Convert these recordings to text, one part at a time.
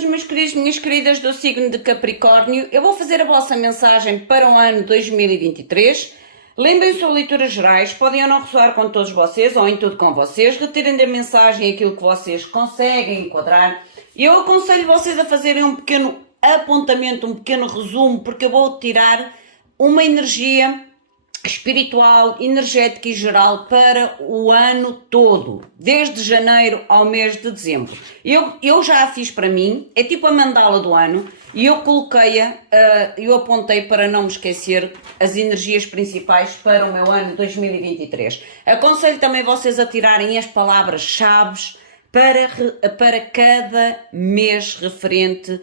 todos, meus queridos, minhas queridas do signo de Capricórnio. Eu vou fazer a vossa mensagem para o ano 2023. Lembrem-se de leituras gerais, podem ou não ressoar com todos vocês ou em tudo com vocês. Retirem da mensagem aquilo que vocês conseguem enquadrar. E eu aconselho vocês a fazerem um pequeno apontamento, um pequeno resumo, porque eu vou tirar uma energia espiritual, energética e geral para o ano todo, desde janeiro ao mês de dezembro. Eu já a fiz para mim, é tipo a mandala do ano, e eu coloquei-a, eu apontei para não me esquecer as energias principais para o meu ano 2023. Aconselho também vocês a tirarem as palavras-chave para cada mês referente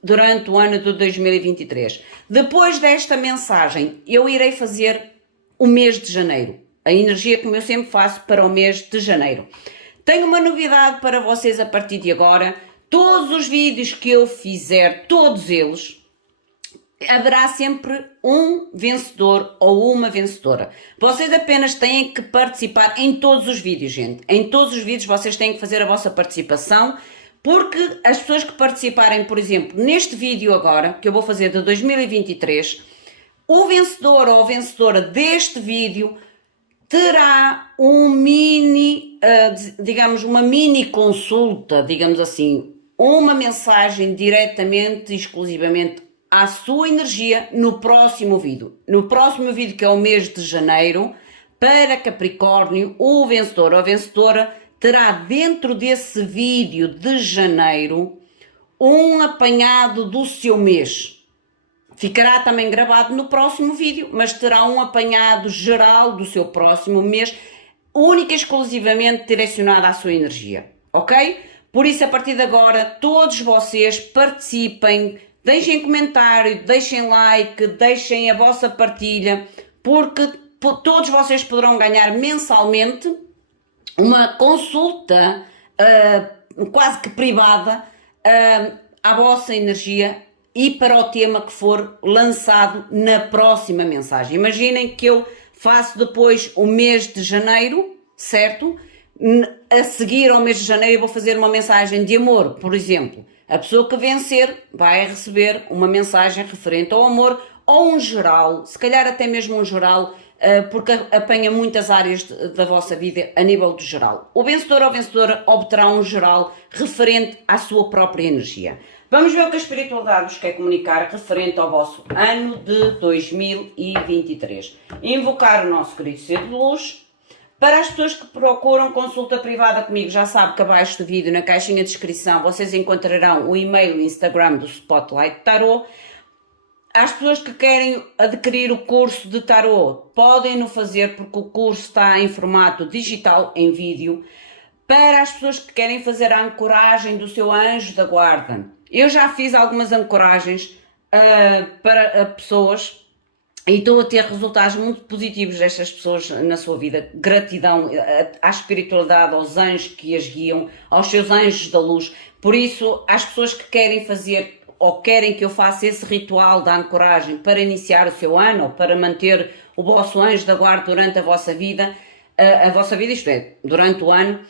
durante o ano de 2023. Depois desta mensagem, eu irei fazer o mês de janeiro. A energia como eu sempre faço para o mês de janeiro. Tenho uma novidade para vocês a partir de agora. Todos os vídeos que eu fizer, todos eles, haverá sempre um vencedor ou uma vencedora. Vocês apenas têm que participar em todos os vídeos, gente. Em todos os vídeos vocês têm que fazer a vossa participação. Porque as pessoas que participarem, por exemplo, neste vídeo agora, que eu vou fazer de 2023, o vencedor ou a vencedora deste vídeo terá um mini, digamos, uma mini consulta, digamos assim, uma mensagem diretamente, exclusivamente à sua energia no próximo vídeo. No próximo vídeo, que é o mês de janeiro, para Capricórnio, o vencedor ou a vencedora terá dentro desse vídeo de janeiro um apanhado do seu mês. Ficará também gravado no próximo vídeo, mas terá um apanhado geral do seu próximo mês, única e exclusivamente direcionado à sua energia, ok? Por isso, a partir de agora, todos vocês participem, deixem comentário, deixem like, deixem a vossa partilha, porque todos vocês poderão ganhar mensalmente uma consulta quase que privada à vossa energia e para o tema que for lançado na próxima mensagem. Imaginem que eu faço depois o mês de janeiro, certo? A seguir ao mês de janeiro eu vou fazer uma mensagem de amor, por exemplo. A pessoa que vencer vai receber uma mensagem referente ao amor ou um geral, se calhar até mesmo um geral, porque apanha muitas áreas da vossa vida a nível do geral. O vencedor ou vencedora obterá um geral referente à sua própria energia. Vamos ver o que a espiritualidade vos quer comunicar referente ao vosso ano de 2023. Invocar o nosso querido ser de luz. Para as pessoas que procuram consulta privada comigo, já sabe que abaixo do vídeo, na caixinha de descrição, vocês encontrarão o e-mail e o Instagram do Spotlight Tarot. As pessoas que querem adquirir o curso de tarot podem-no fazer porque o curso está em formato digital, em vídeo. Para as pessoas que querem fazer a ancoragem do seu anjo da guarda, eu já fiz algumas ancoragens para pessoas e estou a ter resultados muito positivos destas pessoas na sua vida. Gratidão à espiritualidade, aos anjos que as guiam, aos seus anjos da luz. Por isso, às pessoas que querem fazer ou querem que eu faça esse ritual da ancoragem para iniciar o seu ano ou para manter o vosso anjo da guarda durante a vossa vida, isto é, durante o ano,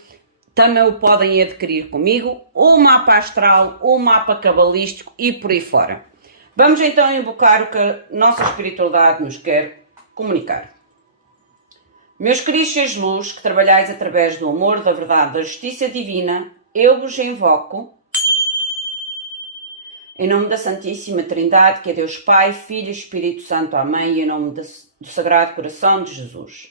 também o podem adquirir comigo, o mapa astral, o mapa cabalístico e por aí fora. Vamos então invocar o que a nossa espiritualidade nos quer comunicar. Meus queridos seres de luz, que trabalhais através do amor, da verdade, da justiça divina, eu vos invoco em nome da Santíssima Trindade, que é Deus Pai, Filho e Espírito Santo. Amém. E em nome do Sagrado Coração de Jesus.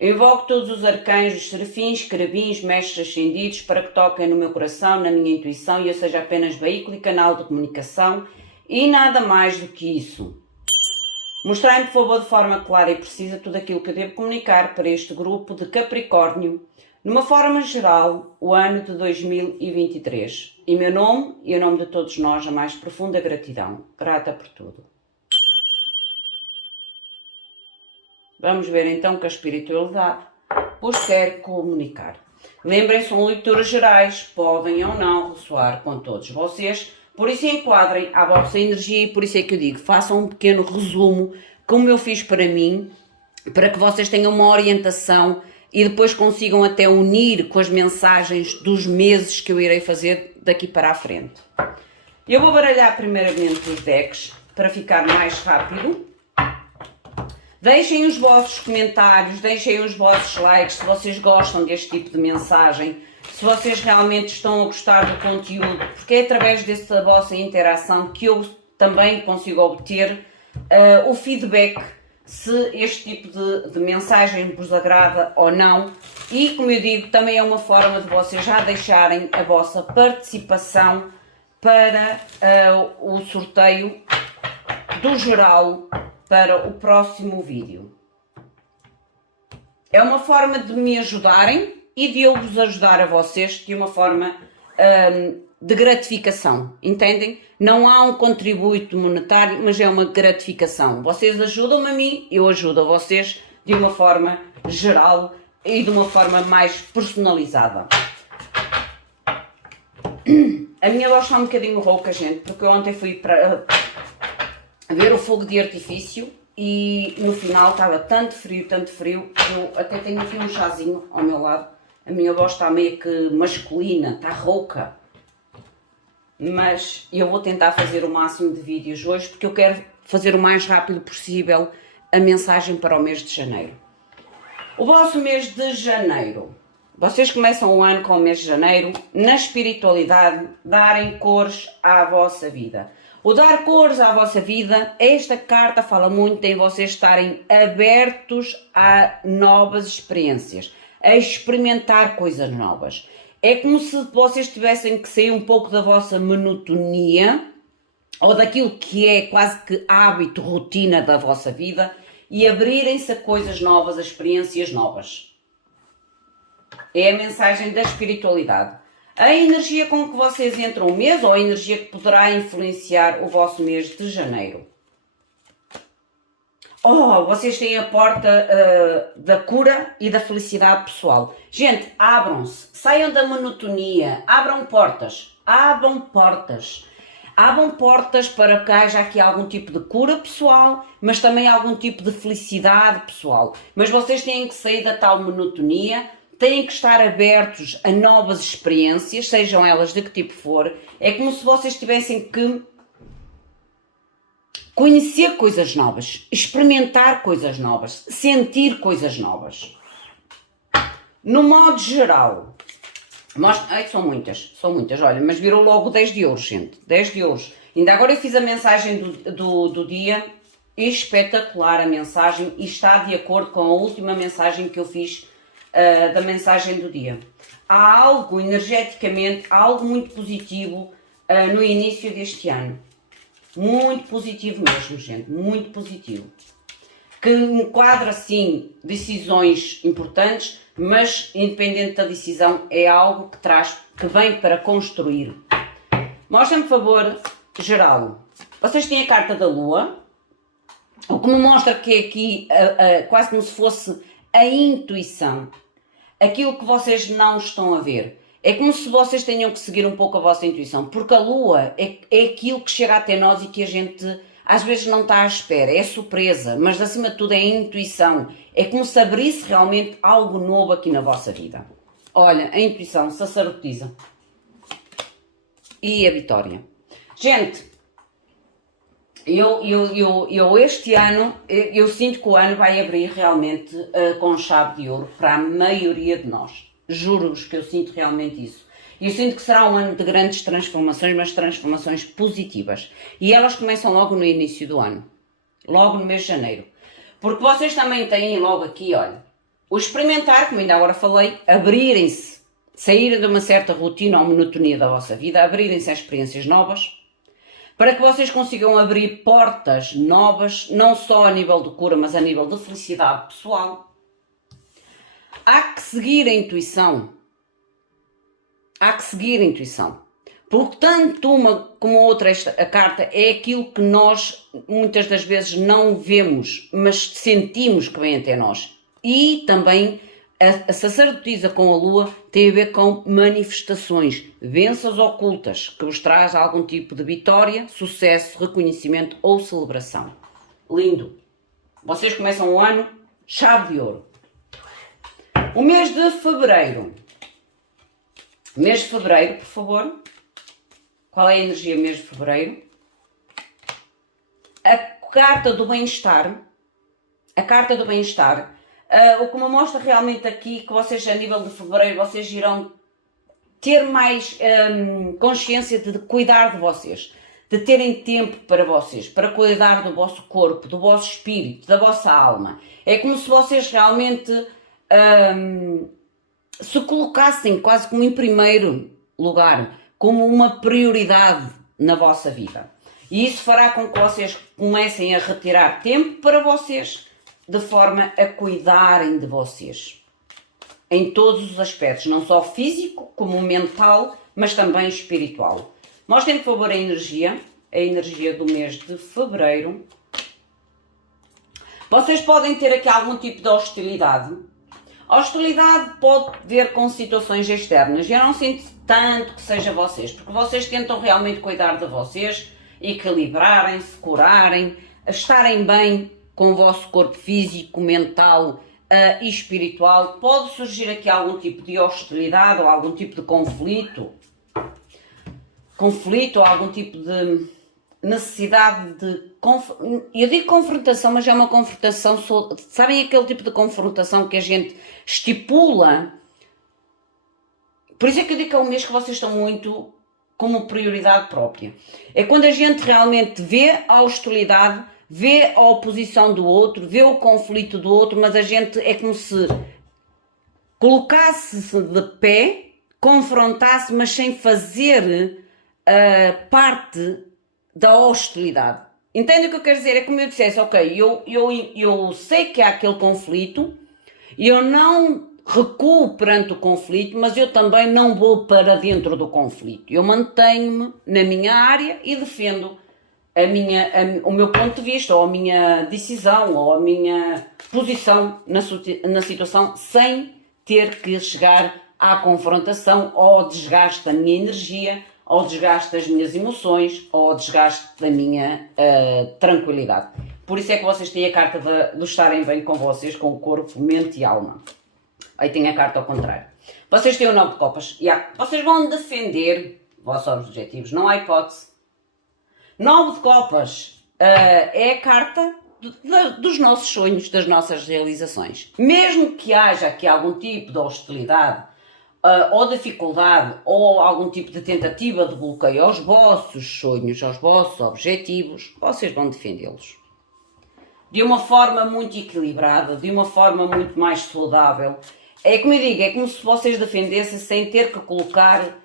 Eu invoco todos os arcanjos, serafins, querubins, mestres ascendidos, para que toquem no meu coração, na minha intuição, e eu seja apenas veículo e canal de comunicação, e nada mais do que isso. Mostrai-me, por favor, de forma clara e precisa, tudo aquilo que eu devo comunicar para este grupo de Capricórnio, numa forma geral, o ano de 2023. Em meu nome e em nome de todos nós, a mais profunda gratidão. Grata por tudo. Vamos ver então que a espiritualidade vos quer comunicar. Lembrem-se, são leituras gerais, podem ou não ressoar com todos vocês, por isso enquadrem a vossa energia e por isso é que eu digo, façam um pequeno resumo, como eu fiz para mim, para que vocês tenham uma orientação e depois consigam até unir com as mensagens dos meses que eu irei fazer daqui para a frente. Eu vou baralhar primeiramente os decks para ficar mais rápido. Deixem os vossos comentários, deixem os vossos likes se vocês gostam deste tipo de mensagem, se vocês realmente estão a gostar do conteúdo, porque é através dessa vossa interação que eu também consigo obter o feedback se este tipo de mensagem vos agrada ou não. E, como eu digo, também é uma forma de vocês já deixarem a vossa participação para o sorteio do geral para o próximo vídeo. É uma forma de me ajudarem e de eu vos ajudar a vocês de uma forma de gratificação, entendem? Não há um contributo monetário, mas é uma gratificação. Vocês ajudam-me a mim, eu ajudo a vocês de uma forma geral e de uma forma mais personalizada. A minha voz está um bocadinho rouca, gente, porque eu ontem fui para ver o fogo de artifício e no final estava tanto frio, que eu até tenho aqui um chazinho ao meu lado. A minha voz está meio que masculina, está rouca. Mas eu vou tentar fazer o máximo de vídeos hoje, porque eu quero fazer o mais rápido possível a mensagem para o mês de janeiro. O vosso mês de janeiro. Vocês começam o ano com o mês de janeiro, na espiritualidade, darem cores à vossa vida. O dar cores à vossa vida, esta carta fala muito em vocês estarem abertos a novas experiências, a experimentar coisas novas. É como se vocês tivessem que sair um pouco da vossa monotonia, ou daquilo que é quase que hábito, rotina da vossa vida, e abrirem-se a coisas novas, a experiências novas. É a mensagem da espiritualidade. A energia com que vocês entram o mês, ou a energia que poderá influenciar o vosso mês de janeiro. Vocês têm a porta da cura e da felicidade pessoal. Gente, abram-se, saiam da monotonia, abram portas. Abram portas para que haja aqui algum tipo de cura pessoal, mas também algum tipo de felicidade pessoal. Mas vocês têm que sair da tal monotonia, têm que estar abertos a novas experiências, sejam elas de que tipo for. É como se vocês tivessem que conhecer coisas novas, experimentar coisas novas, sentir coisas novas. No modo geral, são muitas, olha, mas viram logo 10 de ouros, gente, 10 de ouros. Ainda agora eu fiz a mensagem do dia, espetacular a mensagem, e está de acordo com a última mensagem que eu fiz da mensagem do dia. Há algo, energeticamente, algo muito positivo no início deste ano. Muito positivo mesmo, gente, muito positivo. Que enquadra, sim, decisões importantes, mas independente da decisão, é algo que vem para construir. Mostrem-me, por favor, geral. Vocês têm a carta da Lua, o que me mostra que é aqui quase como se fosse a intuição. Aquilo que vocês não estão a ver. É como se vocês tenham que seguir um pouco a vossa intuição, porque a Lua é aquilo que chega até nós e que a gente às vezes não está à espera, é surpresa, mas acima de tudo é a intuição. É como se abrisse realmente algo novo aqui na vossa vida. Olha, a intuição, sacerdotisa. E a vitória. Gente, eu este ano, eu sinto que o ano vai abrir realmente com chave de ouro para a maioria de nós. Juro-vos que eu sinto realmente isso. Eu sinto que será um ano de grandes transformações, mas transformações positivas. E elas começam logo no início do ano. Logo no mês de janeiro. Porque vocês também têm logo aqui, olha, o experimentar, como ainda agora falei, abrirem-se, saírem de uma certa rotina ou monotonia da vossa vida, abrirem-se a experiências novas, para que vocês consigam abrir portas novas, não só a nível de cura, mas a nível de felicidade pessoal. Há que seguir a intuição. Porque tanto uma como a outra, a carta, é aquilo que nós muitas das vezes não vemos, mas sentimos que vem até nós. E também a sacerdotisa com a Lua tem a ver com manifestações, bênçãos ocultas, que vos traz algum tipo de vitória, sucesso, reconhecimento ou celebração. Lindo! Vocês começam o ano, chave de ouro. O mês de fevereiro. Mês de fevereiro, por favor. Qual é a energia mês de fevereiro? A carta do bem-estar. A carta do bem-estar. O que me mostra realmente aqui que vocês, a nível de fevereiro, vocês irão ter mais consciência de cuidar de vocês. De terem tempo para vocês, para cuidar do vosso corpo, do vosso espírito, da vossa alma. É como se vocês realmente se colocassem quase como em primeiro lugar, como uma prioridade na vossa vida. E isso fará com que vocês comecem a retirar tempo para vocês, de forma a cuidarem de vocês. Em todos os aspectos, não só físico, como mental, mas também espiritual. Mostrem, por favor, a energia do mês de fevereiro. Vocês podem ter aqui algum tipo de hostilidade. A hostilidade pode ver com situações externas. Eu não sinto tanto que seja vocês, porque vocês tentam realmente cuidar de vocês, equilibrarem-se, curarem, estarem bem com o vosso corpo físico, mental e espiritual. Pode surgir aqui algum tipo de hostilidade ou algum tipo de conflito ou algum tipo de necessidade de... Eu digo confrontação, mas é uma confrontação... Sabem aquele tipo de confrontação que a gente estipula? Por isso é que eu digo que é um mês que vocês estão muito como prioridade própria. É quando a gente realmente vê a hostilidade, vê a oposição do outro, vê o conflito do outro, mas a gente é como se colocasse-se de pé, confrontasse, mas sem fazer parte da hostilidade. Entende o que eu quero dizer? É como eu dissesse, ok, eu sei que há aquele conflito, eu não recuo perante o conflito, mas eu também não vou para dentro do conflito. Eu mantenho-me na minha área e defendo o meu ponto de vista, ou a minha decisão, ou a minha posição na situação, sem ter que chegar à confrontação ou ao desgaste da minha energia, ao desgaste das minhas emoções, ou ao desgaste da minha tranquilidade. Por isso é que vocês têm a carta de estarem bem com vocês, com o corpo, mente e alma. Aí tem a carta ao contrário. Vocês têm o 9 de copas. Vocês vão defender os vossos objetivos, não há hipótese. 9 de copas é a carta dos nossos sonhos, das nossas realizações. Mesmo que haja aqui algum tipo de hostilidade, ou dificuldade, ou algum tipo de tentativa de bloqueio aos vossos sonhos, aos vossos objetivos, vocês vão defendê-los. De uma forma muito equilibrada, de uma forma muito mais saudável. É como eu digo, é como se vocês defendessem sem ter que colocar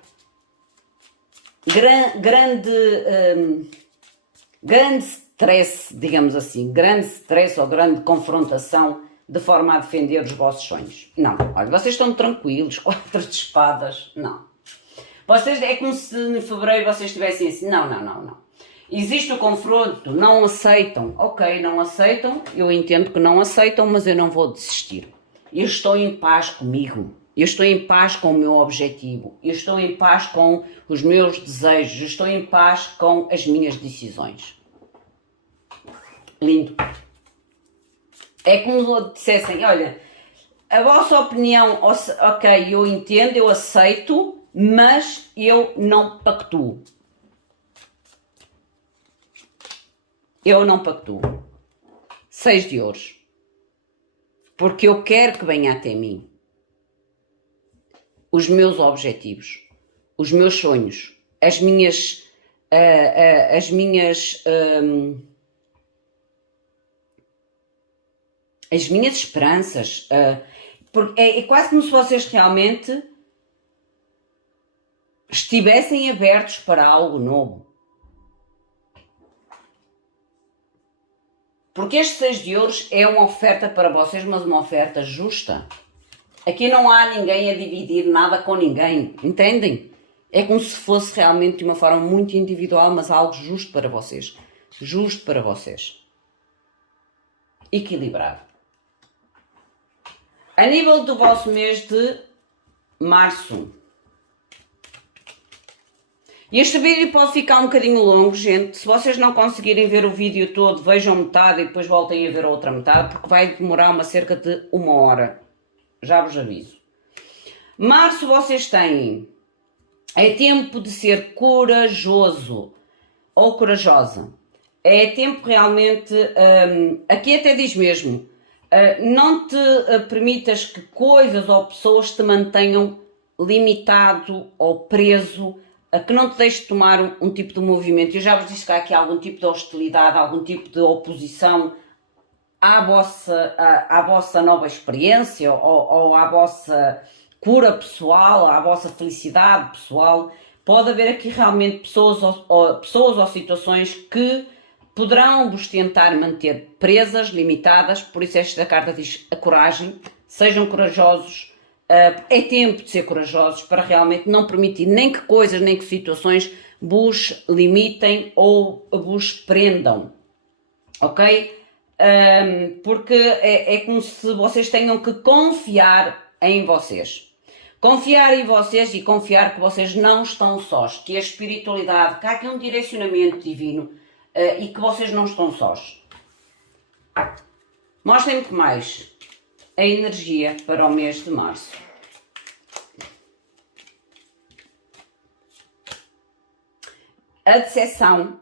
grande stress, digamos assim, grande stress ou grande confrontação de forma a defender os vossos sonhos. Não, olha, vocês estão tranquilos, 4 de espadas, não. Vocês, é como se em fevereiro vocês estivessem assim, não. Existe o confronto, não aceitam, ok, não aceitam, eu entendo que não aceitam, mas eu não vou desistir. Eu estou em paz comigo, eu estou em paz com o meu objetivo, eu estou em paz com os meus desejos, eu estou em paz com as minhas decisões. Lindo. É como dissessem, olha, a vossa opinião, ok, eu entendo, eu aceito, mas eu não pactuo. Eu não pactuo. 6 de ouros. Porque eu quero que venha até mim. Os meus objetivos, os meus sonhos, as minhas esperanças. Porque é quase como se vocês realmente estivessem abertos para algo novo. Porque este 6 de ouros é uma oferta para vocês, mas uma oferta justa. Aqui não há ninguém a dividir nada com ninguém, entendem? É como se fosse realmente de uma forma muito individual, mas algo justo para vocês. Justo para vocês. Equilibrado. A nível do vosso mês de março. Este vídeo pode ficar um bocadinho longo, gente. Se vocês não conseguirem ver o vídeo todo, vejam metade e depois voltem a ver a outra metade, porque vai demorar cerca de 1 hora. já vos aviso. Março vocês têm, é tempo de ser corajoso ou corajosa. É tempo realmente, aqui até diz mesmo, não te permitas que coisas ou pessoas te mantenham limitado ou preso, que não te deixe tomar um tipo de movimento. Eu já vos disse que há aqui algum tipo de hostilidade, algum tipo de oposição à vossa nova experiência ou à vossa cura pessoal, à vossa felicidade pessoal. Pode haver aqui realmente pessoas ou situações que poderão vos tentar manter presas, limitadas, por isso esta carta diz a coragem, sejam corajosos, é tempo de ser corajosos para realmente não permitir nem que coisas, nem que situações vos limitem ou vos prendam, ok? Porque é como se vocês tenham que confiar em vocês. Confiar em vocês e confiar que vocês não estão sós, que a espiritualidade, que há aqui um direcionamento divino e que vocês não estão sós. Mostrem-me que mais a energia para o mês de março. A decepção,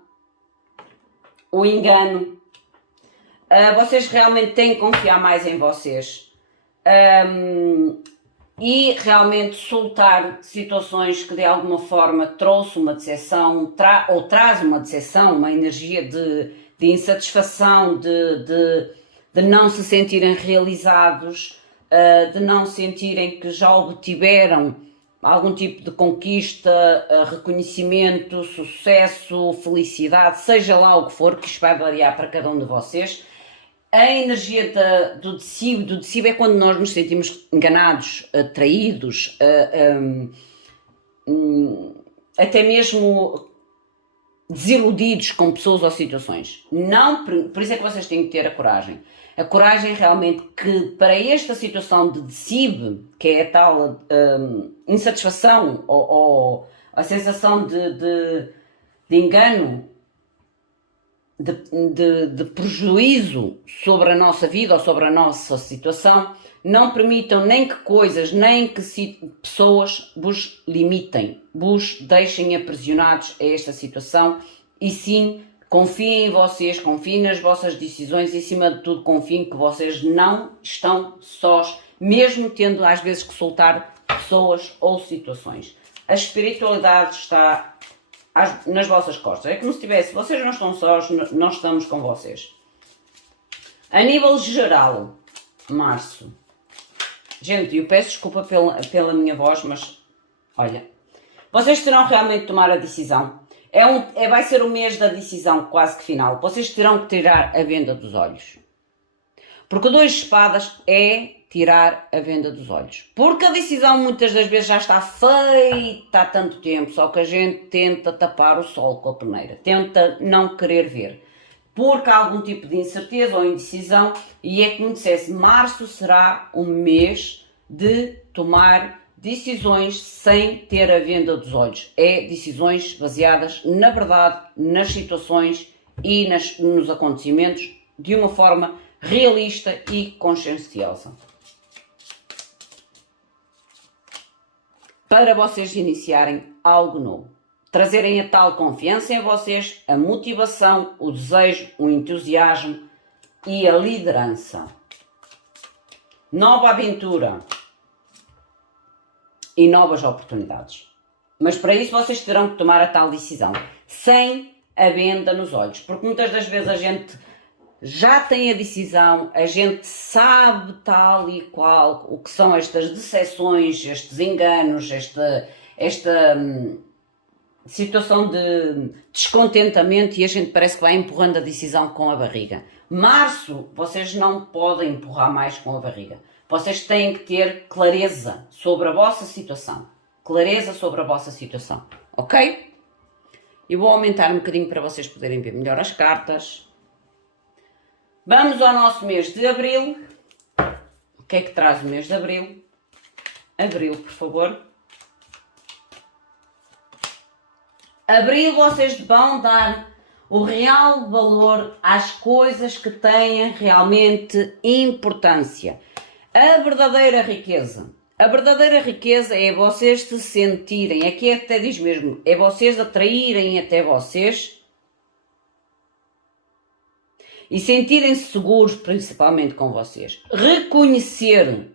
o engano, vocês realmente têm que confiar mais em vocês. E realmente soltar situações que de alguma forma trouxe uma decepção, ou traz uma decepção, uma energia de insatisfação, de não se sentirem realizados, de não sentirem que já obtiveram algum tipo de conquista, reconhecimento, sucesso, felicidade, seja lá o que for, que isto vai variar para cada um de vocês. A energia do deceivo é quando nós nos sentimos enganados, traídos, até mesmo desiludidos com pessoas ou situações. Não, por isso é que vocês têm que ter a coragem. A coragem realmente que para esta situação de deceivo, que é a tal insatisfação ou a sensação de engano, de prejuízo sobre a nossa vida ou sobre a nossa situação, não permitam nem que coisas, nem que pessoas vos limitem, vos deixem aprisionados a esta situação e sim, confiem em vocês, confiem nas vossas decisões e acima de tudo confiem que vocês não estão sós, mesmo tendo às vezes que soltar pessoas ou situações. A espiritualidade está nas vossas costas. É como se tivesse, vocês não estão sós, nós estamos com vocês. A nível geral, março. Gente, eu peço desculpa pela minha voz, mas olha, vocês terão realmente de tomar a decisão. Vai ser o mês da decisão quase que final. Vocês terão que tirar a venda dos olhos. Porque o 2 de espadas é tirar a venda dos olhos. Porque a decisão muitas das vezes já está feita há tanto tempo, só que a gente tenta tapar o sol com a peneira, tenta não querer ver. Porque há algum tipo de incerteza ou indecisão e é como dissesse, março será um mês de tomar decisões sem ter a venda dos olhos. É decisões baseadas na verdade, nas situações e nos acontecimentos de uma forma realista e conscienciosa. Para vocês iniciarem algo novo. Trazerem a tal confiança em vocês, a motivação, o desejo, o entusiasmo e a liderança. Nova aventura e novas oportunidades. Mas para isso vocês terão que tomar a tal decisão, sem a venda nos olhos. Porque muitas das vezes a gente já tem a decisão, a gente sabe tal e qual o que são estas decepções, estes enganos, esta situação de descontentamento e a gente parece que vai empurrando a decisão com a barriga. Março, vocês não podem empurrar mais com a barriga. Vocês têm que ter clareza sobre a vossa situação. Clareza sobre a vossa situação, ok? Eu vou aumentar um bocadinho para vocês poderem ver melhor as cartas. Vamos ao nosso mês de abril. O que é que traz o mês de abril? Abril, por favor. Abril, vocês vão dar o real valor às coisas que têm realmente importância. A verdadeira riqueza. A verdadeira riqueza é vocês se sentirem, aqui até diz mesmo, é vocês atraírem até vocês e sentirem-se seguros, principalmente com vocês. Reconhecer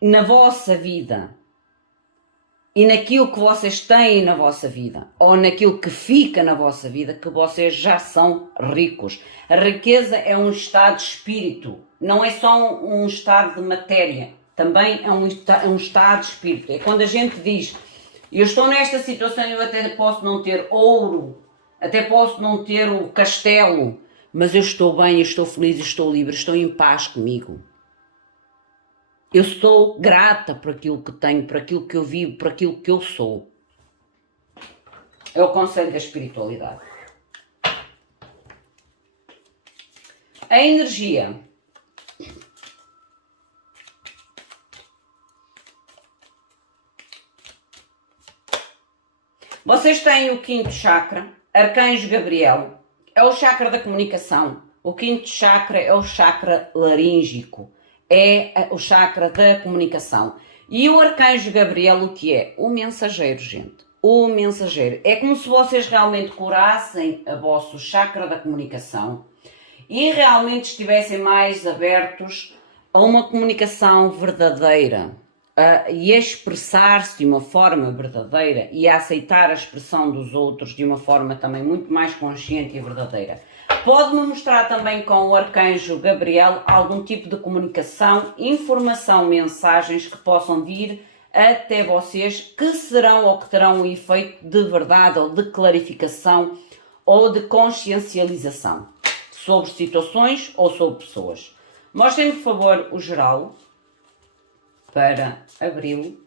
na vossa vida e naquilo que vocês têm na vossa vida, ou naquilo que fica na vossa vida, que vocês já são ricos. A riqueza é um estado de espírito, não é só um estado de matéria, também é um estado de espírito. É quando a gente diz, eu estou nesta situação, eu até posso não ter ouro, até posso não ter o castelo, mas eu estou bem, eu estou feliz, eu estou livre, estou em paz comigo. Eu sou grata por aquilo que tenho, por aquilo que eu vivo, por aquilo que eu sou. É o conselho da espiritualidade. A energia. Vocês têm o quinto chakra, Arcanjo Gabriel, é o chakra da comunicação. O quinto chakra é o chakra laríngico. É o chakra da comunicação. E o Arcanjo Gabriel, o que é? O mensageiro, gente. O mensageiro. É como se vocês realmente curassem o vosso chakra da comunicação e realmente estivessem mais abertos a uma comunicação verdadeira e a expressar-se de uma forma verdadeira e a aceitar a expressão dos outros de uma forma também muito mais consciente e verdadeira. Pode-me mostrar também com o Arcanjo Gabriel algum tipo de comunicação, informação, mensagens que possam vir até vocês, que serão ou que terão um efeito de verdade ou de clarificação ou de consciencialização sobre situações ou sobre pessoas. Mostrem, por favor, o geral para abril.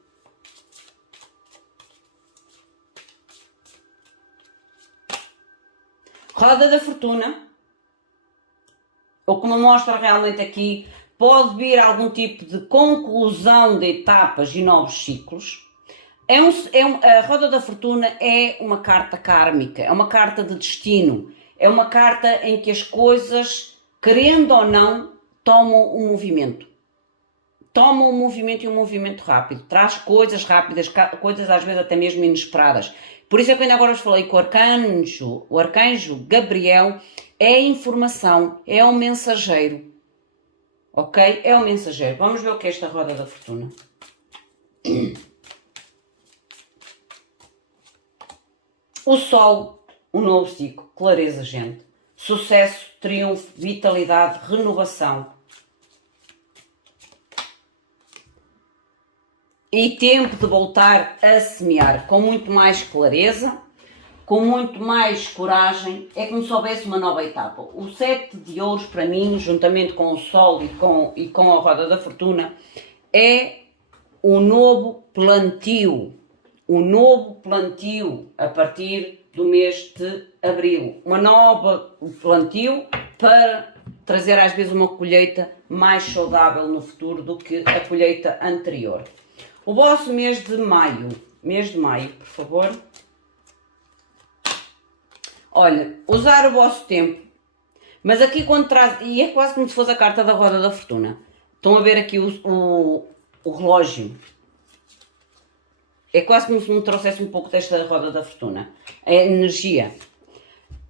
Roda da Fortuna, o que me mostra realmente aqui, pode vir algum tipo de conclusão de etapas e novos ciclos. A Roda da Fortuna é uma carta kármica, é uma carta de destino, é uma carta em que as coisas, querendo ou não, tomam um movimento. Tomam um movimento e um movimento rápido, traz coisas rápidas, coisas às vezes até mesmo inesperadas. Por isso é que ainda agora vos falei que o Arcanjo Gabriel é a informação, é o mensageiro, ok? É o mensageiro. Vamos ver o que é esta Roda da Fortuna. O Sol, um novo ciclo, clareza, gente. Sucesso, triunfo, vitalidade, renovação. E tempo de voltar a semear com muito mais clareza, com muito mais coragem. É como se houvesse uma nova etapa. O 7 de ouros, para mim, juntamente com o Sol e com a Roda da Fortuna, é o novo plantio. O novo plantio a partir do mês de abril. Uma nova plantio para trazer às vezes uma colheita mais saudável no futuro do que a colheita anterior. O vosso mês de maio, por favor. Olha, usar o vosso tempo, mas aqui quando traz, e é quase como se fosse a carta da Roda da Fortuna. Estão a ver aqui o relógio. É quase como se me trouxesse um pouco desta Roda da Fortuna. A energia.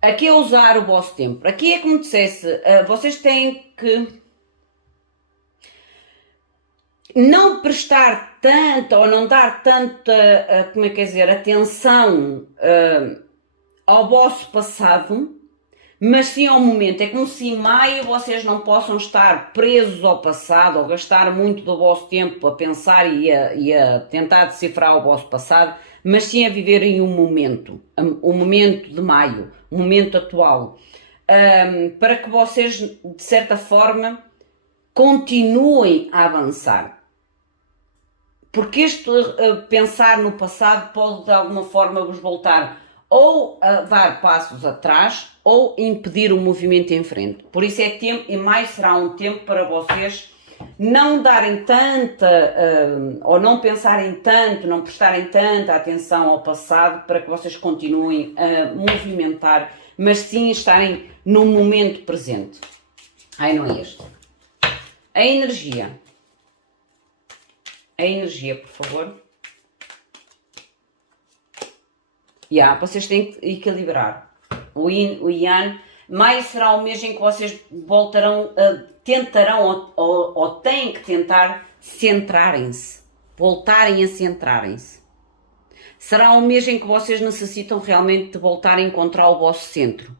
Aqui é usar o vosso tempo. Aqui é como dissesse, vocês têm que não prestar tanta ou não dar tanta, como é que é dizer, atenção ao vosso passado, mas sim ao momento. É como se em maio vocês não possam estar presos ao passado ou gastar muito do vosso tempo a pensar e a tentar decifrar o vosso passado, mas sim a viverem o momento de maio, o momento atual, para que vocês, de certa forma, continuem a avançar. Porque este pensar no passado pode de alguma forma vos voltar ou a dar passos atrás ou impedir o movimento em frente. Por isso é tempo, e mais será um tempo para vocês não darem tanta, ou não pensarem tanto, não prestarem tanta atenção ao passado para que vocês continuem a movimentar, mas sim estarem no momento presente. Ai, não é este. A energia. a energia, por favor. Vocês têm que equilibrar. O Yin, o Yang. Maio será o mês em que vocês tentarão ou têm que tentar centrarem-se. Voltarem a centrarem-se. Será um mês em que vocês necessitam realmente de voltar a encontrar o vosso centro.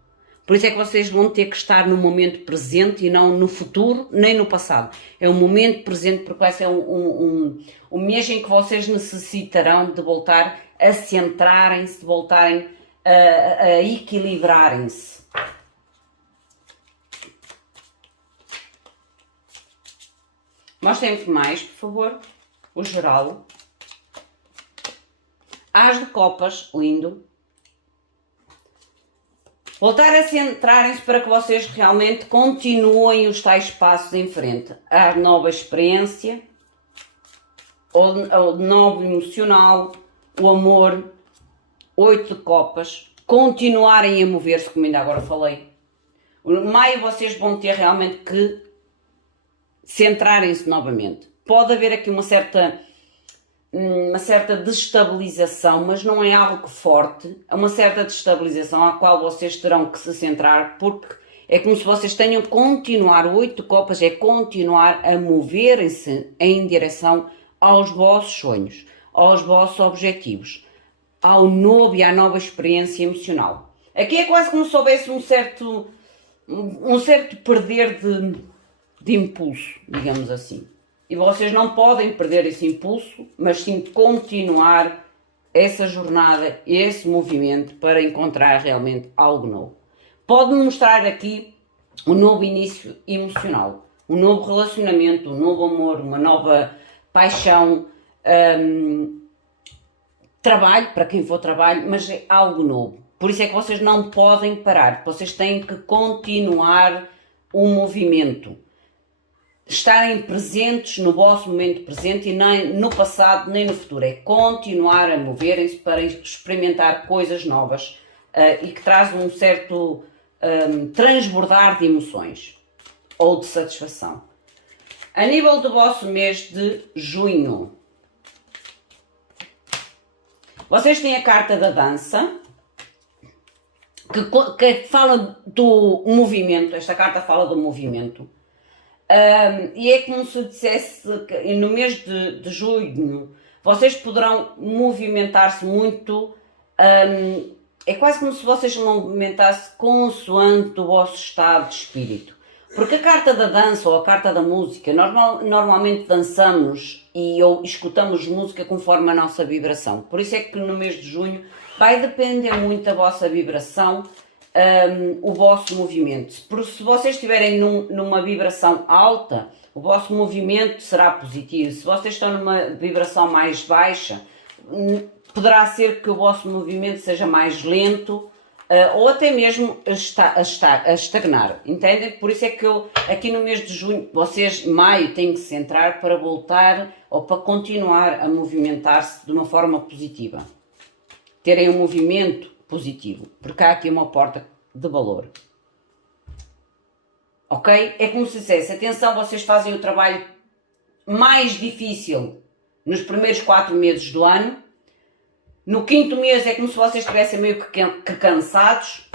Por isso é que vocês vão ter que estar no momento presente e não no futuro, nem no passado. É o momento presente, porque vai ser um mês em que vocês necessitarão de voltar a centrarem-se, de voltarem a equilibrarem-se. Mostrem-me mais, por favor, o geral. As de copas, lindo. Voltar a centrarem-se para que vocês realmente continuem os tais passos em frente. A nova experiência, o novo emocional, o amor, 8 de copas, continuarem a mover-se, como ainda agora falei. No maio vocês vão ter realmente que centrarem-se novamente. Pode haver aqui uma certa destabilização, mas não é algo forte. É uma certa destabilização à qual vocês terão que se centrar, porque é como se vocês tenham que continuar. O 8 de copas é continuar a moverem-se em direção aos vossos sonhos, aos vossos objetivos, ao novo e à nova experiência emocional. Aqui é quase como se houvesse um certo perder de impulso, digamos assim. E vocês não podem perder esse impulso, mas sim continuar essa jornada, esse movimento para encontrar realmente algo novo. Pode-me mostrar aqui um novo início emocional, um novo relacionamento, um novo amor, uma nova paixão, trabalho, para quem for trabalho, mas é algo novo. Por isso é que vocês não podem parar, vocês têm que continuar o movimento. Estarem presentes no vosso momento presente e nem no passado nem no futuro. É continuar a moverem-se para experimentar coisas novas e que trazem um certo transbordar de emoções ou de satisfação. A nível do vosso mês de junho, vocês têm a carta da dança, que fala do movimento. Esta carta fala do movimento. E é como se dissesse que no mês de junho vocês poderão movimentar-se muito, é quase como se vocês movimentassem consoante o vosso estado de espírito. Porque a carta da dança ou a carta da música, normalmente dançamos e escutamos música conforme a nossa vibração. Por isso é que no mês de junho vai depender muito da vossa vibração, o vosso movimento. Se vocês estiverem numa vibração alta, o vosso movimento será positivo. Se vocês estão numa vibração mais baixa, poderá ser que o vosso movimento seja mais lento ou até mesmo a estagnar, entendem? Por isso é que eu, aqui no mês de junho, vocês, maio, têm que se centrar para voltar ou para continuar a movimentar-se de uma forma positiva. Terem um movimento positivo, porque há aqui uma porta de valor. Ok? É como se dissesse, atenção, vocês fazem o trabalho mais difícil nos primeiros 4 meses do ano. No 5º mês é como se vocês estivessem meio que cansados,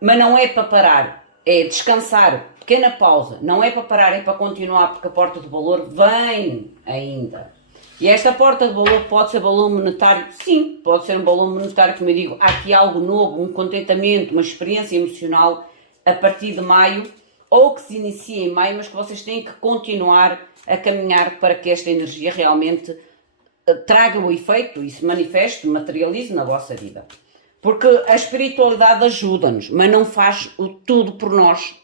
mas não é para parar, é descansar, pequena pausa, não é para parar, é para continuar, porque a porta de valor vem ainda. E esta porta de valor pode ser valor monetário? Sim, pode ser um valor monetário, como eu digo, há aqui algo novo, um contentamento, uma experiência emocional a partir de maio, ou que se inicia em maio, mas que vocês têm que continuar a caminhar para que esta energia realmente traga o efeito e se manifeste, materialize na vossa vida. Porque a espiritualidade ajuda-nos, mas não faz tudo por nós.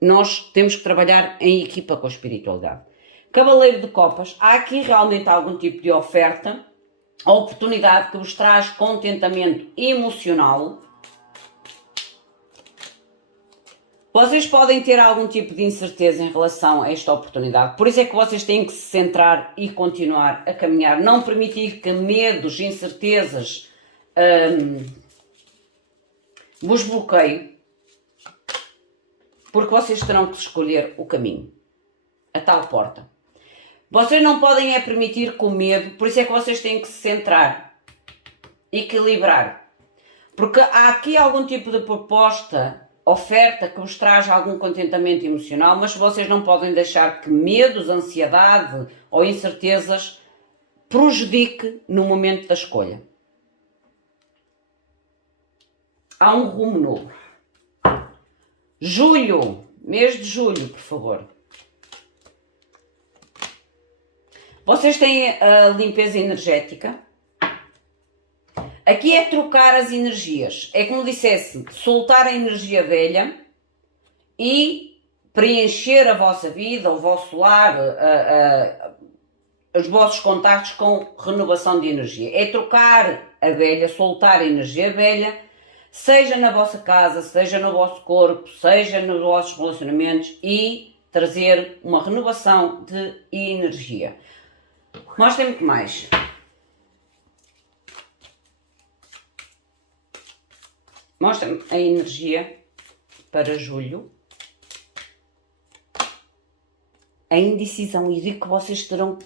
Nós temos que trabalhar em equipa com a espiritualidade. Cavaleiro de Copas, há aqui realmente algum tipo de oferta, a oportunidade que vos traz contentamento emocional. Vocês podem ter algum tipo de incerteza em relação a esta oportunidade, por isso é que vocês têm que se centrar e continuar a caminhar. Não permitir que medos, incertezas vos bloqueiem, porque vocês terão que escolher o caminho, a tal porta. Vocês não podem é permitir com medo, por isso é que vocês têm que se centrar, equilibrar. Porque há aqui algum tipo de proposta, oferta que vos traz algum contentamento emocional, mas vocês não podem deixar que medos, ansiedade ou incertezas prejudique no momento da escolha. Há um rumo novo. Julho, mês de julho, por favor. Vocês têm a limpeza energética. Aqui é trocar as energias. É como dissesse, soltar a energia velha e preencher a vossa vida, o vosso lar, os vossos contactos com renovação de energia. É trocar a velha, soltar a energia velha, seja na vossa casa, seja no vosso corpo, seja nos vossos relacionamentos, e trazer uma renovação de energia. Mostrem-me que mais. Mostra-me a energia para julho. A indecisão, e digo que vocês terão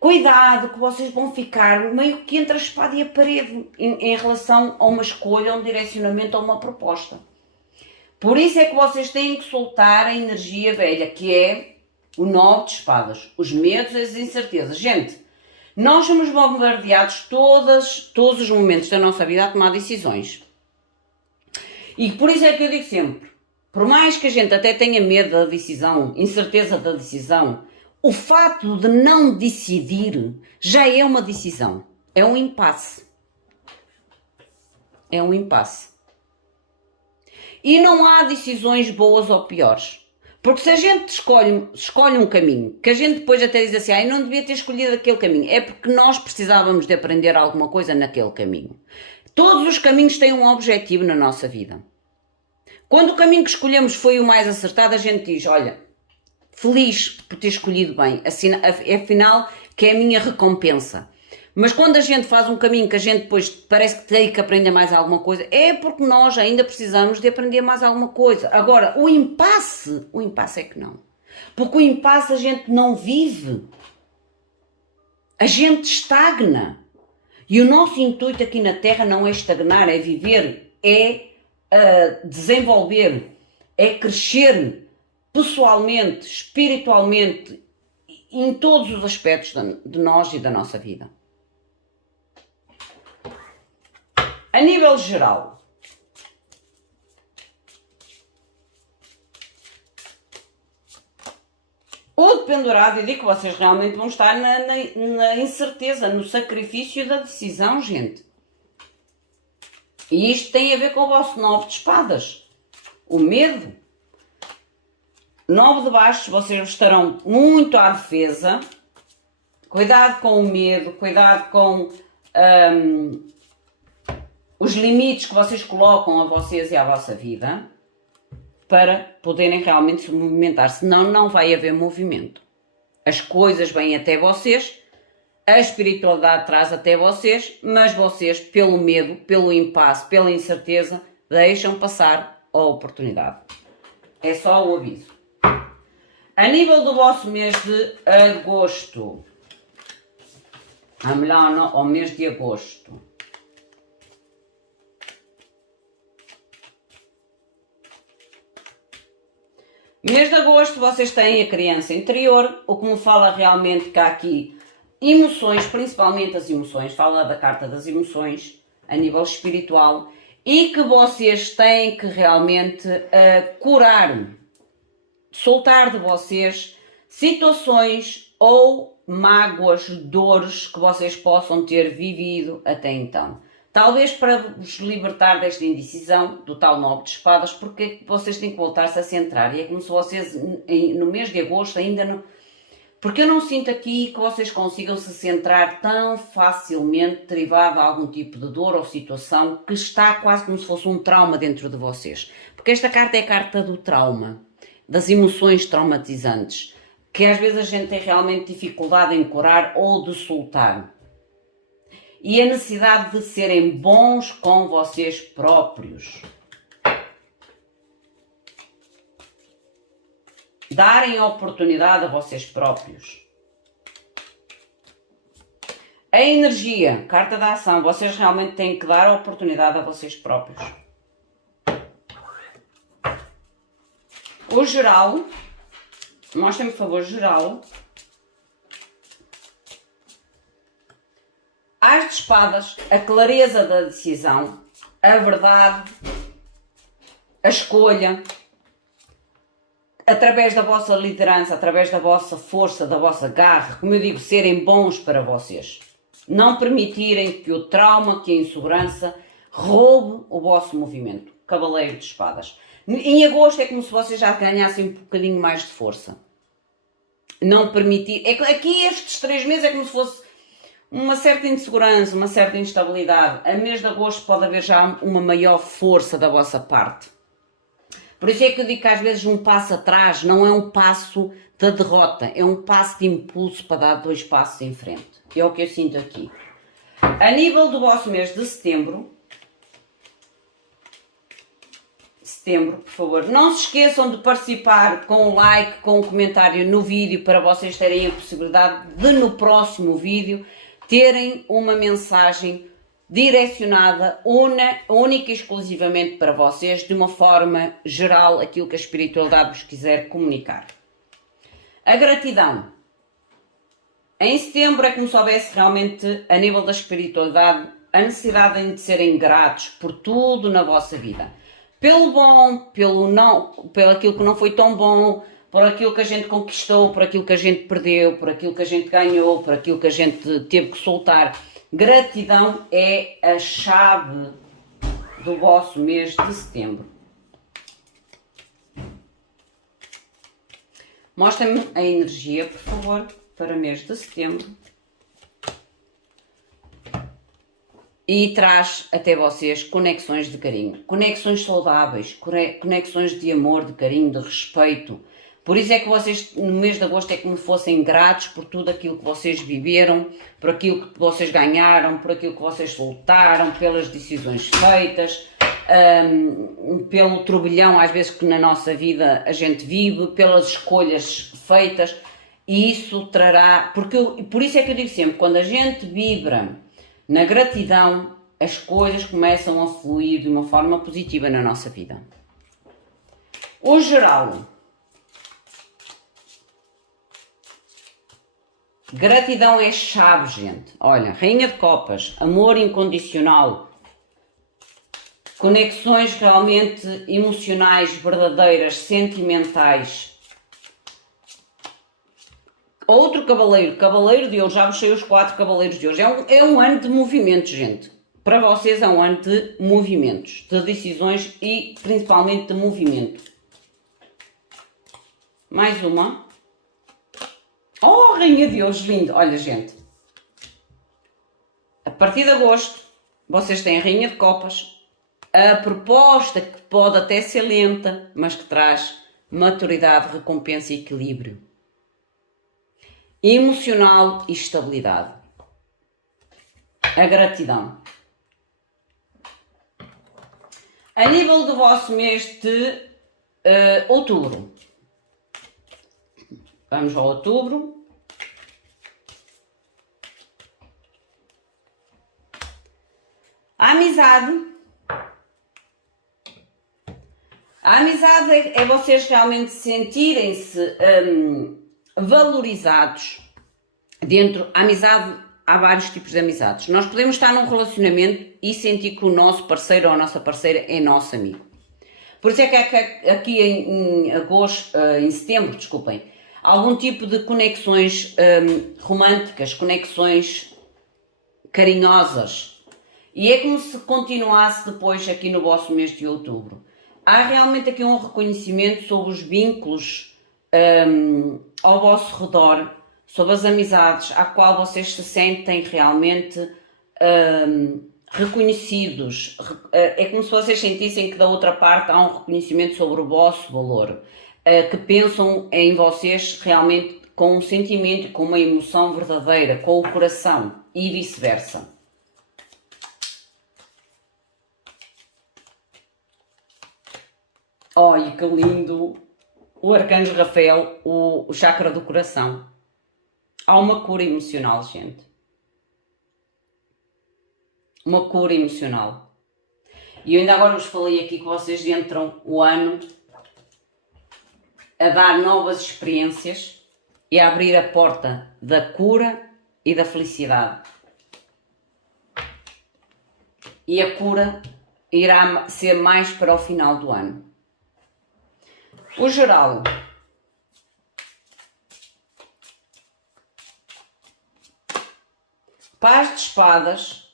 cuidado, que vocês vão ficar meio que entre a espada e a parede em relação a uma escolha, a um direcionamento, a uma proposta. Por isso é que vocês têm que soltar a energia velha, que é o 9 de espadas, os medos e as incertezas. Gente, nós somos bombardeados todos os momentos da nossa vida a tomar decisões. E por isso é que eu digo sempre, por mais que a gente até tenha medo da decisão, incerteza da decisão, o fato de não decidir já é uma decisão. É um impasse. É um impasse. E não há decisões boas ou piores. Porque se a gente escolhe um caminho, que a gente depois até diz assim, não devia ter escolhido aquele caminho, é porque nós precisávamos de aprender alguma coisa naquele caminho. Todos os caminhos têm um objetivo na nossa vida. Quando o caminho que escolhemos foi o mais acertado, a gente diz, olha, feliz por ter escolhido bem, afinal que é a minha recompensa. Mas quando a gente faz um caminho que a gente depois parece que tem que aprender mais alguma coisa, é porque nós ainda precisamos de aprender mais alguma coisa. Agora, o impasse é que não. Porque o impasse a gente não vive. A gente estagna. E o nosso intuito aqui na Terra não é estagnar, é viver, é desenvolver, é crescer pessoalmente, espiritualmente, em todos os aspectos de nós e da nossa vida. A nível geral, o dependurado, eu digo que vocês realmente vão estar na incerteza, no sacrifício da decisão, gente. E isto tem a ver com o vosso 9 de espadas, o medo. 9 de bastos, vocês estarão muito à defesa. Cuidado com o medo, cuidado com os limites que vocês colocam a vocês e à vossa vida, para poderem realmente se movimentar, senão não vai haver movimento. As coisas vêm até vocês, a espiritualidade traz até vocês, mas vocês, pelo medo, pelo impasse, pela incerteza, deixam passar a oportunidade. É só o aviso. A nível do vosso mês de agosto, ao mês de agosto, mês de agosto vocês têm a criança interior, o que me fala realmente que há aqui emoções, principalmente as emoções, fala da carta das emoções a nível espiritual, e que vocês têm que realmente curar, soltar de vocês situações ou mágoas, dores que vocês possam ter vivido até então. Talvez para vos libertar desta indecisão, do tal 9 de espadas, porque vocês têm que voltar-se a centrar. E é como se vocês, no mês de agosto, ainda não... Porque eu não sinto aqui que vocês consigam se centrar tão facilmente derivado a algum tipo de dor ou situação que está quase como se fosse um trauma dentro de vocês. Porque esta carta é a carta do trauma, das emoções traumatizantes, que às vezes a gente tem realmente dificuldade em curar ou de soltar. E a necessidade de serem bons com vocês próprios. Darem oportunidade a vocês próprios. A energia, carta da ação, vocês realmente têm que dar a oportunidade a vocês próprios. O geral, mostrem-me por favor geral. As de espadas, a clareza da decisão, a verdade, a escolha, através da vossa liderança, através da vossa força, da vossa garra, como eu digo, serem bons para vocês. Não permitirem que o trauma, que a insegurança roube o vosso movimento. Cavaleiro de espadas. Em agosto é como se vocês já ganhassem um bocadinho mais de força. Não permitir... Aqui estes 3 meses é como se fosse uma certa insegurança, uma certa instabilidade. A mês de agosto pode haver já uma maior força da vossa parte. Por isso é que eu digo que às vezes um passo atrás não é um passo da derrota, é um passo de impulso para dar 2 passos em frente. É o que eu sinto aqui. A nível do vosso mês de setembro, por favor, não se esqueçam de participar com o like, com o comentário no vídeo para vocês terem a possibilidade de no próximo vídeo terem uma mensagem direcionada única e exclusivamente para vocês, de uma forma geral, aquilo que a espiritualidade vos quiser comunicar. A gratidão. Em setembro é como se houvesse realmente, a nível da espiritualidade, a necessidade de serem gratos por tudo na vossa vida. Pelo bom, pelo aquilo que não foi tão bom, por aquilo que a gente conquistou, por aquilo que a gente perdeu, por aquilo que a gente ganhou, por aquilo que a gente teve que soltar. Gratidão é a chave do vosso mês de setembro. Mostrem-me a energia, por favor, para o mês de setembro. E traz até vocês conexões de carinho, conexões saudáveis, conexões de amor, de carinho, de respeito. Por isso é que vocês, no mês de agosto, é como se fossem gratos por tudo aquilo que vocês viveram, por aquilo que vocês ganharam, por aquilo que vocês soltaram, pelas decisões feitas, pelo turbilhão, às vezes, que na nossa vida a gente vive, pelas escolhas feitas. E isso trará... Por isso é que eu digo sempre, quando a gente vibra na gratidão, as coisas começam a fluir de uma forma positiva na nossa vida. O geral. Gratidão é chave, gente. Olha, Rainha de Copas, amor incondicional, conexões realmente emocionais, verdadeiras, sentimentais. Outro cavaleiro, Cavaleiro de Ouro, já vos sei os 4 cavaleiros de hoje. É um ano de movimentos, gente. Para vocês é um ano de movimentos, de decisões e principalmente de movimento. Mais uma. Oh, Rainha de Ouros, lindo! Olha, gente, a partir de agosto, vocês têm a Rainha de Copas, a proposta que pode até ser lenta, mas que traz maturidade, recompensa e equilíbrio. Emocional e estabilidade. A gratidão. A nível do vosso mês de outubro. Vamos ao outubro. A amizade. A amizade é vocês realmente sentirem-se valorizados dentro. A amizade, há vários tipos de amizades. Nós podemos estar num relacionamento e sentir que o nosso parceiro ou a nossa parceira é nosso amigo. Por isso é que aqui em agosto, em setembro, desculpem, algum tipo de conexões românticas, conexões carinhosas. E é como se continuasse depois aqui no vosso mês de outubro. Há realmente aqui um reconhecimento sobre os vínculos ao vosso redor, sobre as amizades, à qual vocês se sentem realmente reconhecidos. É como se vocês sentissem que da outra parte há um reconhecimento sobre o vosso valor, que pensam em vocês realmente com um sentimento, com uma emoção verdadeira, com o coração e vice-versa. Olha que lindo! O Arcanjo Rafael, o chakra do coração. Há uma cura emocional, gente. uma cura emocional. E eu ainda agora vos falei aqui que vocês entram o ano a dar novas experiências e a abrir a porta da cura e da felicidade. E a cura irá ser mais para o final do ano. O geral. Paz de espadas.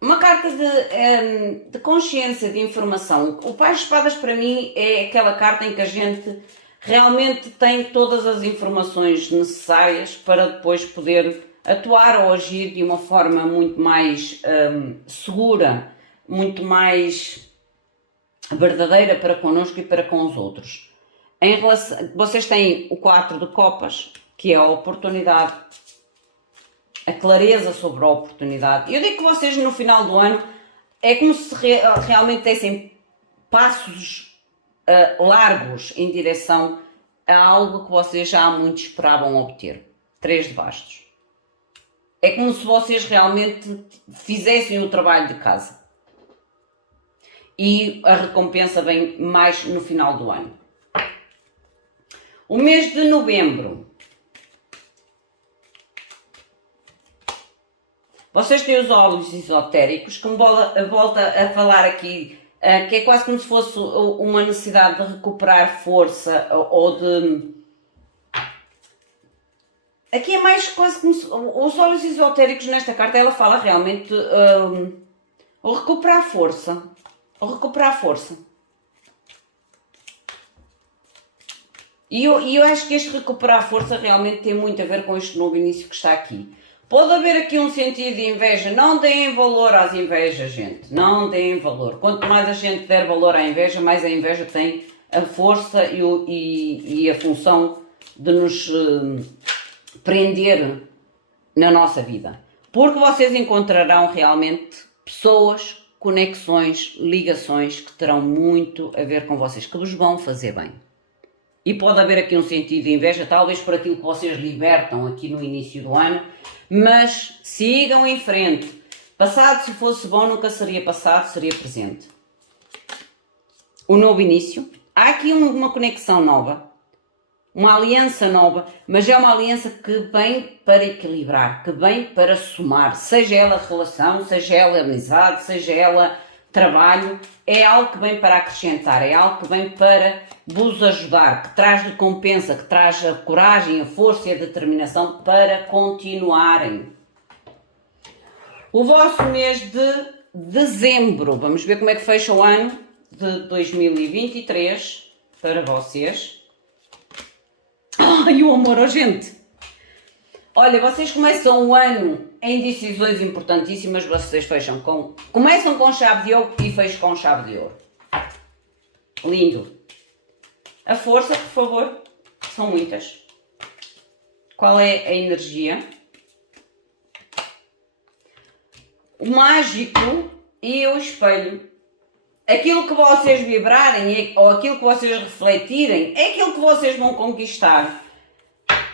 Uma carta de consciência, de informação. O Paz de espadas para mim é aquela carta em que a gente realmente tem todas as informações necessárias para depois poder atuar ou agir de uma forma muito mais segura, muito mais verdadeira para connosco e para com os outros. Em relação, vocês têm o 4 de copas, que é a oportunidade, a clareza sobre a oportunidade. Eu digo que vocês no final do ano é como se realmente dessem passos largos em direção a algo que vocês já há muito esperavam obter. 3 de bastos. É como se vocês realmente fizessem o trabalho de casa. E a recompensa vem mais no final do ano. O mês de novembro. Vocês têm os óleos esotéricos, que me volta a falar aqui, que é quase como se fosse uma necessidade de recuperar força ou de... Aqui é mais quase como se... Os óleos esotéricos nesta carta, ela fala realmente o recuperar força. O recuperar força. E eu acho que este recuperar força realmente tem muito a ver com este novo início que está aqui. Pode haver aqui um sentido de inveja. Não deem valor às invejas, gente. Não deem valor. Quanto mais a gente der valor à inveja, mais a inveja tem a força e a função de nos prender na nossa vida. Porque vocês encontrarão realmente pessoas, conexões, ligações que terão muito a ver com vocês, que vos vão fazer bem. E pode haver aqui um sentido de inveja, talvez por aquilo que vocês libertam aqui no início do ano, mas sigam em frente. Passado, se fosse bom, nunca seria passado, seria presente. O novo início. Há aqui uma conexão nova, uma aliança nova, mas é uma aliança que vem para equilibrar, que vem para somar, seja ela relação, seja ela amizade, seja ela trabalho, é algo que vem para acrescentar, é algo que vem para vos ajudar, que traz recompensa, que traz a coragem, a força e a determinação para continuarem. O vosso mês de dezembro, vamos ver como é que fecha o ano de 2023 para vocês. Ai, o amor, oh, gente! Olha, vocês começam o ano em decisões importantíssimas, vocês começam com chave de ouro e fecham com chave de ouro. Lindo! A força, por favor, são muitas. Qual é a energia? O mágico e o espelho. Aquilo que vocês vibrarem ou aquilo que vocês refletirem é aquilo que vocês vão conquistar.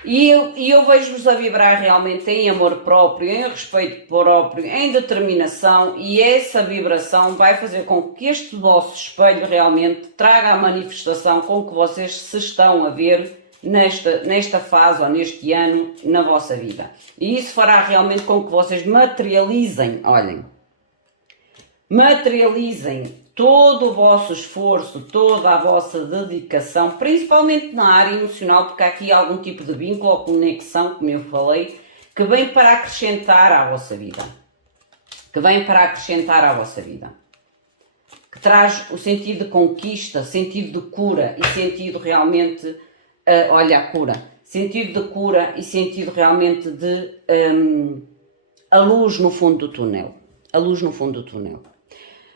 E eu vejo-vos a vibrar realmente em amor próprio, em respeito próprio, em determinação, e essa vibração vai fazer com que este vosso espelho realmente traga a manifestação com que vocês se estão a ver nesta fase ou neste ano na vossa vida. E isso fará realmente com que vocês materializem, olhem, materializem todo o vosso esforço, toda a vossa dedicação, principalmente na área emocional, porque há aqui algum tipo de vínculo ou conexão, como eu falei, que vem para acrescentar à vossa vida. Que vem para acrescentar à vossa vida. Que traz o sentido de conquista, sentido de cura e sentido realmente, olha a cura, sentido de cura e sentido realmente de a luz no fundo do túnel. A luz no fundo do túnel.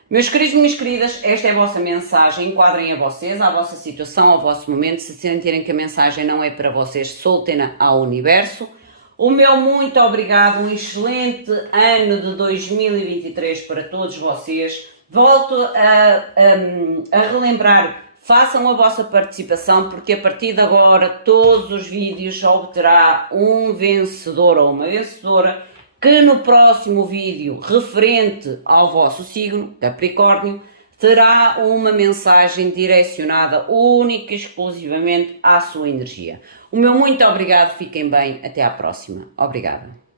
Meus queridos e minhas queridas, esta é a vossa mensagem, enquadrem a vocês, à vossa situação, ao vosso momento, se sentirem que a mensagem não é para vocês, soltem-na ao universo. O meu muito obrigado, um excelente ano de 2023 para todos vocês. Volto a relembrar, façam a vossa participação, porque a partir de agora todos os vídeos obterá um vencedor ou uma vencedora que no próximo vídeo referente ao vosso signo, Capricórnio, terá uma mensagem direcionada única e exclusivamente à sua energia. O meu muito obrigado, fiquem bem, até à próxima. Obrigada.